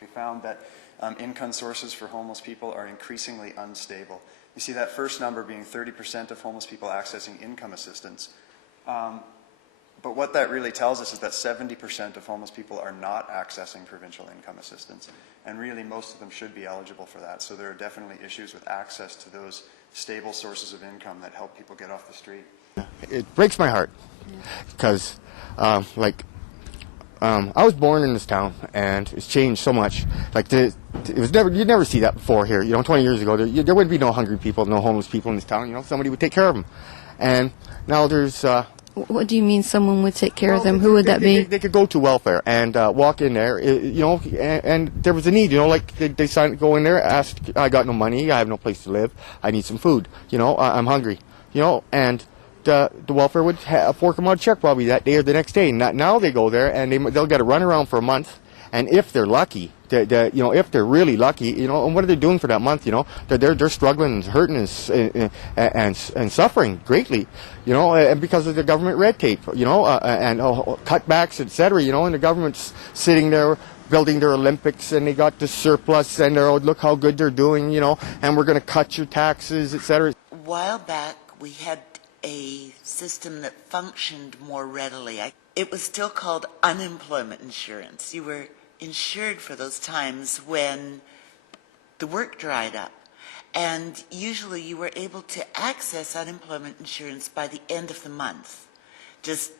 We found that income sources for homeless people are increasingly unstable. You see that first number being 30% of homeless people accessing income assistance. But what that really tells us is that 70% of homeless people are not accessing provincial income assistance. And really most of them should be eligible for that. So there are definitely issues with access to those stable sources of income that help people get off the street. It breaks my heart because I was born in this town and it's changed so much. Like it was never, you'd never see that before here. 20 years ago there wouldn't be no hungry people, no homeless people in this town. Somebody would take care of them. And now there's what do you mean someone would take care of them? Who would that be? They could go to welfare and walk in there, and there was a need, they go in there, ask, I got no money, I have no place to live, I need some food, I'm hungry, and the welfare would fork them out a check probably that day or the next day. Now they go there and they'll get a run around for a month, and if they're lucky, if they're really lucky, and what are they doing for that month? They're struggling and hurting and suffering greatly, and because of the government red tape, and cutbacks, etc. And the government's sitting there building their Olympics, and they got the surplus, and look how good they're doing, and we're going to cut your taxes, etc. A while back, we had a system that functioned more readily. It was still called unemployment insurance. You were insured for those times when the work dried up. And usually you were able to access unemployment insurance by the end of the month, just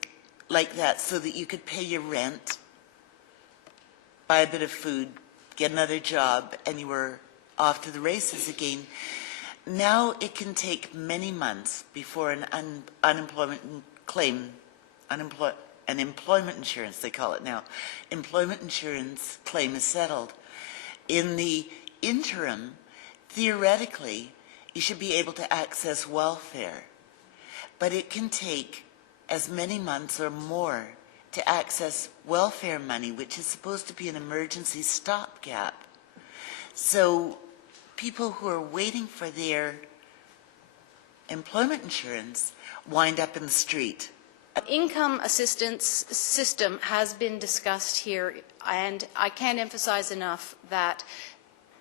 like that, so that you could pay your rent, buy a bit of food, get another job, and you were off to the races again. Now it can take many months before an unemployment claim, an employment insurance, they call it now, employment insurance claim is settled. In the interim, theoretically, you should be able to access welfare, but it can take as many months or more to access welfare money, which is supposed to be an emergency stopgap. So people who are waiting for their employment insurance wind up in the street. Income assistance system has been discussed here, and I can't emphasize enough that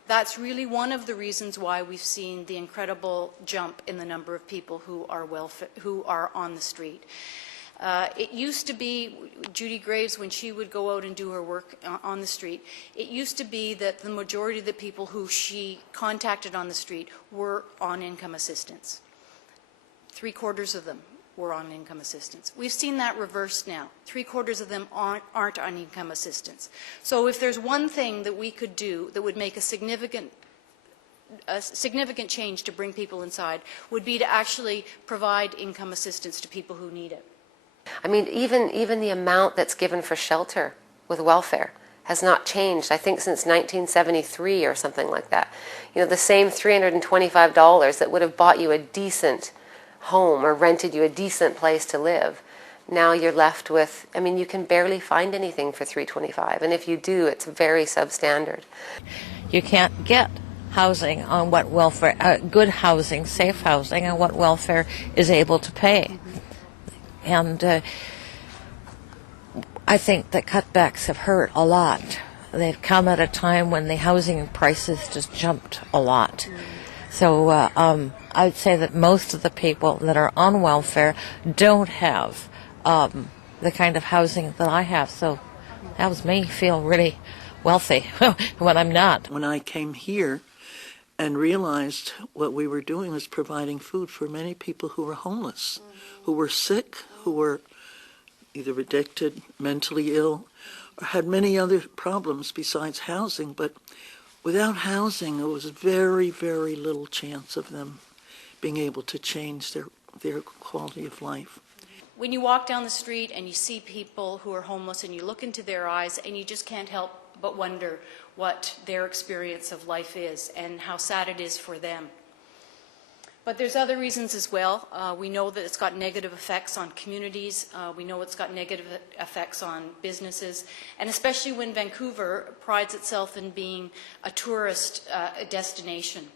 that's really one of the reasons why we've seen the incredible jump in the number of people who are on the street. It used to be, Judy Graves, when she would go out and do her work on the street, it used to be that the majority of the people who she contacted on the street were on income assistance. 3/4 of them were on income assistance. We've seen that reversed now. 3/4 of them aren't on income assistance. So if there's one thing that we could do that would make a significant change to bring people inside, would be to actually provide income assistance to people who need it. I mean, even the amount that's given for shelter with welfare has not changed, I think, since 1973 or something like that. The same $325 that would have bought you a decent home or rented you a decent place to live. Now you're left with, you can barely find anything for $325, and if you do, it's very substandard. You can't get housing on what welfare, good housing, safe housing, on what welfare is able to pay. And I think that cutbacks have hurt a lot. They've come at a time when the housing prices just jumped a lot. So I'd say that most of the people that are on welfare don't have the kind of housing that I have. So that was me feel really wealthy when I'm not. When I came here and realized what we were doing was providing food for many people who were homeless, who were sick, who were either addicted, mentally ill, or had many other problems besides housing. But without housing, there was very, very little chance of them being able to change their quality of life. When you walk down the street and you see people who are homeless and you look into their eyes and you just can't help but wonder what their experience of life is and how sad it is for them. But there's other reasons as well. We know that it's got negative effects on communities. We know it's got negative effects on businesses, and especially when Vancouver prides itself in being a tourist destination.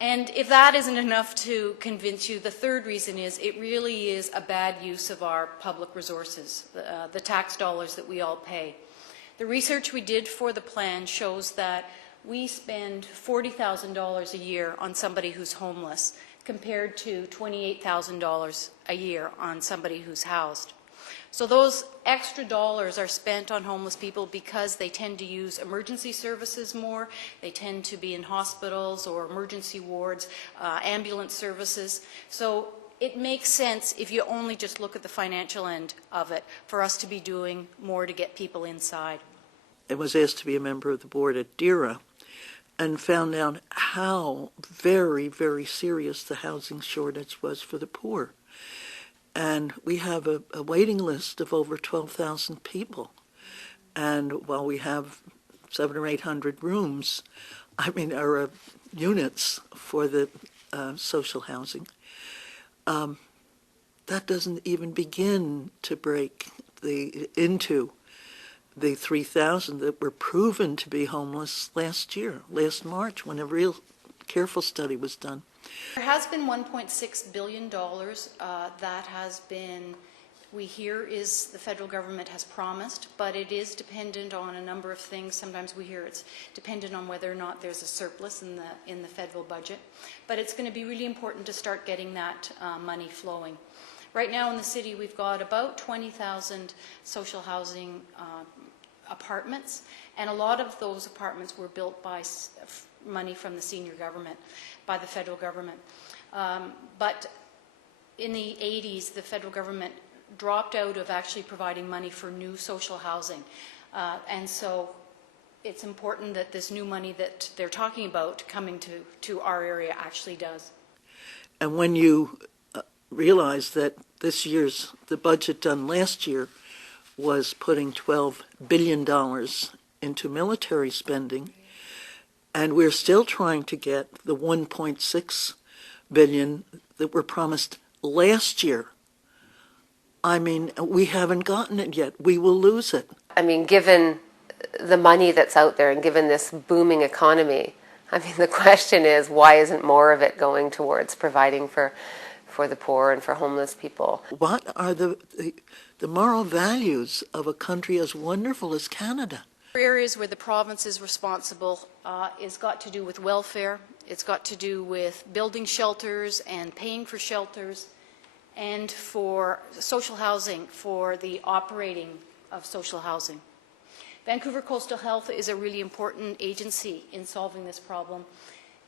And if that isn't enough to convince you, the third reason is it really is a bad use of our public resources, the tax dollars that we all pay. The research we did for the plan shows that we spend $40,000 a year on somebody who's homeless compared to $28,000 a year on somebody who's housed. So those extra dollars are spent on homeless people because they tend to use emergency services more, they tend to be in hospitals or emergency wards, ambulance services. So it makes sense, if you only just look at the financial end of it, for us to be doing more to get people inside. I was asked to be a member of the board at DERA and found out how very, very serious the housing shortage was for the poor. And we have a waiting list of over 12,000 people. And while we have 700 or 800 rooms, or units for the social housing, that doesn't even begin to break into the 3,000 that were proven to be homeless last March, when a real careful study was done. There has been $1.6 billion that has been, we hear, is the federal government has promised, but it is dependent on a number of things. Sometimes we hear it's dependent on whether or not there's a surplus in the federal budget. But it's going to be really important to start getting that money flowing. Right now in the city, we've got about 20,000 social housing apartments, and a lot of those apartments were built by money from the senior government, by the federal government. But in the 80s, the federal government dropped out of actually providing money for new social housing. And so it's important that this new money that they're talking about coming to our area actually does. And when you realize that the budget done last year was putting $12 billion into military spending, and we're still trying to get the $1.6 billion that were promised last year. We haven't gotten it yet. We will lose it. Given the money that's out there and given this booming economy, the question is, why isn't more of it going towards providing for the poor and for homeless people? What are the moral values of a country as wonderful as Canada? Areas where the province is responsible is got to do with welfare. It's got to do with building shelters and paying for shelters, and for social housing, for the operating of social housing. Vancouver Coastal Health is a really important agency in solving this problem.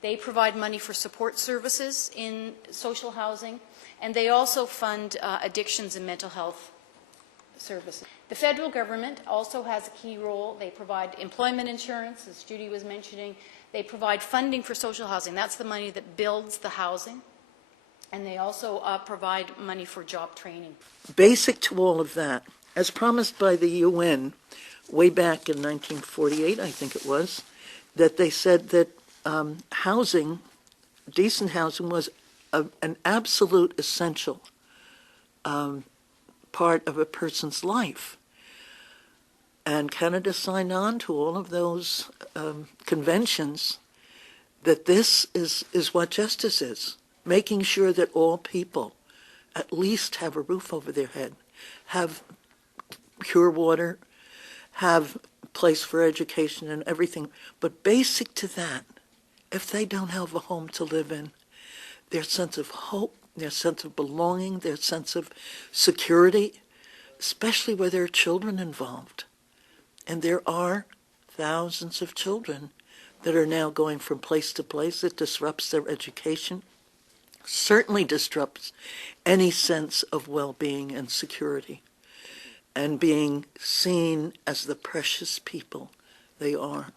They provide money for support services in social housing, and they also fund addictions and mental health services. The federal government also has a key role. They provide employment insurance, as Judy was mentioning. They provide funding for social housing. That's the money that builds the housing. And they also provide money for job training. Basic to all of that, as promised by the UN way back in 1948, I think it was, that they said that housing, decent housing, was an absolute essential part of a person's life. And Canada signed on to all of those conventions, that this is what justice is, making sure that all people at least have a roof over their head, have pure water, have a place for education and everything. But basic to that, if they don't have a home to live in, their sense of hope, their sense of belonging, their sense of security, especially where there are children involved. And there are thousands of children that are now going from place to place. It disrupts their education, certainly disrupts any sense of well-being and security, and being seen as the precious people they are.